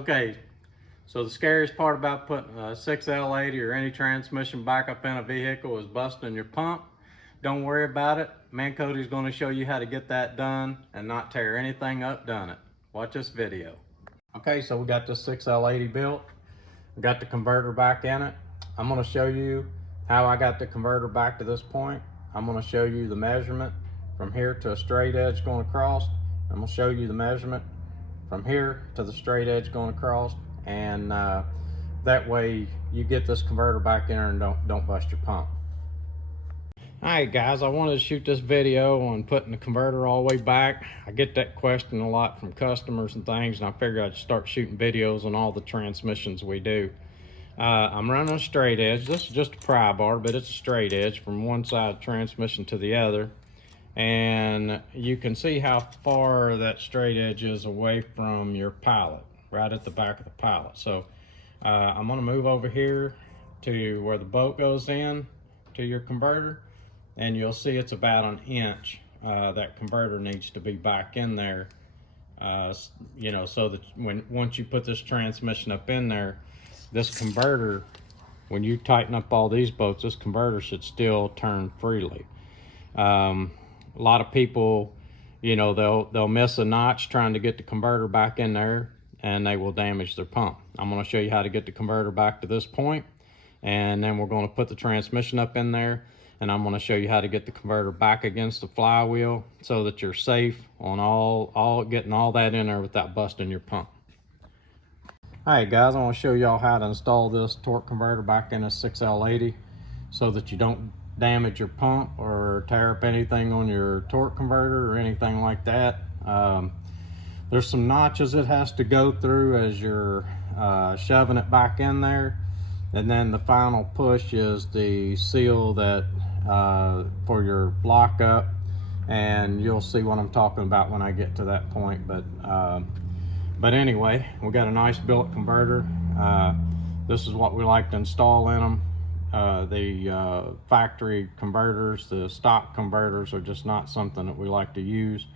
Okay, so the scariest part about putting a 6L80 or any transmission back up in a vehicle is busting your pump. Don't worry about it. Man Cody's going to show you how to get that done and not tear anything up done it. Watch this video. Okay, so we got this 6L80 built. We got the converter back in it. I'm going to show you how I got the converter back to this point. I'm going to show you the measurement from here to a straight edge going across. I'm going to show you the measurement from here to the straight edge going across, and that way you get this converter back in there and don't bust your pump. Alright guys, I wanted to shoot this video on putting the converter all the way back. I get that question a lot from customers and things, and I figured I'd start shooting videos on all the transmissions we do. I'm running a straight edge. This is just a pry bar, but it's a straight edge from one side of the transmission to the other. And you can see how far that straight edge is away from your pallet, right at the back of the pallet. So I'm going to move over here to where the bolt goes in to your converter, and you'll see it's about an inch. That converter needs to be back in there, you know, so that once you put this transmission up in there, this converter, when you tighten up all these bolts, this converter should still turn freely. A lot of people, you know, they'll miss a notch trying to get the converter back in there, and they will damage their pump. I'm going to show you how to get the converter back to this point, and then we're going to put the transmission up in there, and I'm going to show you how to get the converter back against the flywheel so that you're safe on getting all that in there without busting your pump. Alright guys, I want to show y'all how to install this torque converter back in a 6L80 so that you don't damage your pump or tear up anything on your torque converter or anything like that. There's some notches it has to go through as you're shoving it back in there, and then the final push is the seal that for your lockup, and you'll see what I'm talking about when I get to that point. But anyway, we got a nice built converter. This is what we like to install in them. The factory converters, the stock converters, are just not something that we like to use.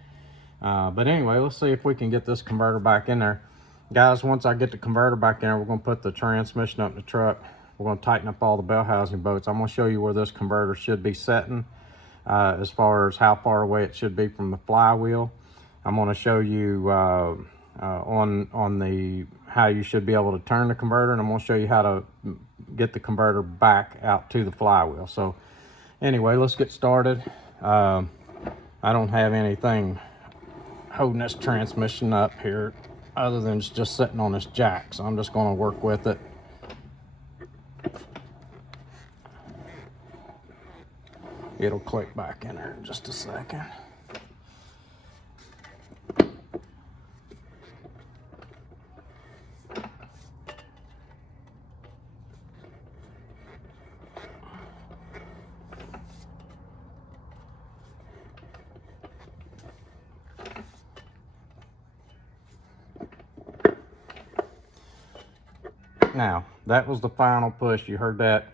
But anyway, let's see if we can get this converter back in there. Guys, once I get the converter back in there, we're going to put the transmission up in the truck. We're going to tighten up all the bell housing bolts. I'm going to show you where this converter should be setting, as far as how far away it should be from the flywheel. I'm going to show you on the how you should be able to turn the converter, and I'm going to show you how to get the converter back out to the flywheel. So anyway, let's get started. I don't have anything holding this transmission up here other than it's just sitting on this jack, so I'm just going to work with it. It'll click back in there in just a second. Now, that was the final push. You heard that.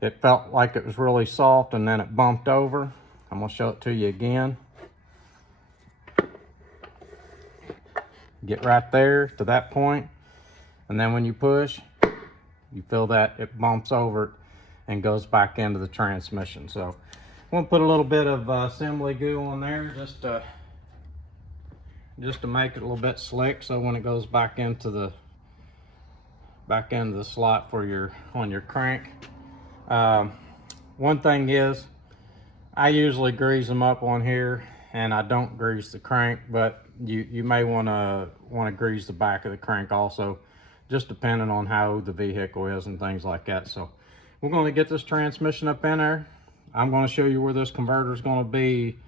It felt like it was really soft, and then it bumped over. I'm going to show it to you again. Get right there to that point, and then when you push, you feel that it bumps over and goes back into the transmission. So I'm going to put a little bit of assembly glue on there just to make it a little bit slick, so when it goes back into the slot for on your crank. One thing is, I usually grease them up on here, and I don't grease the crank, but you may want to grease the back of the crank also, just depending on how old the vehicle is and things like that. So we're going to get this transmission up in there. I'm going to show you where this converter is going to be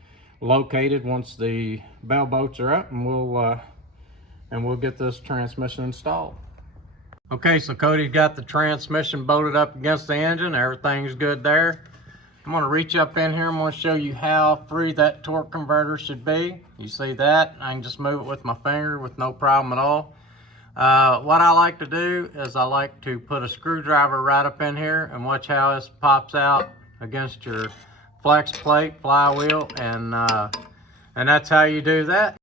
located once the bell bolts are up, and we'll get this transmission installed. Okay, so Cody's got the transmission bolted up against the engine. Everything's good there. I'm going to reach up in here. I'm going to show you how free that torque converter should be. You see that? I can just move it with my finger with no problem at all. What I like to do is I like to put a screwdriver right up in here, and watch how this pops out against your flex plate flywheel, and that's how you do that.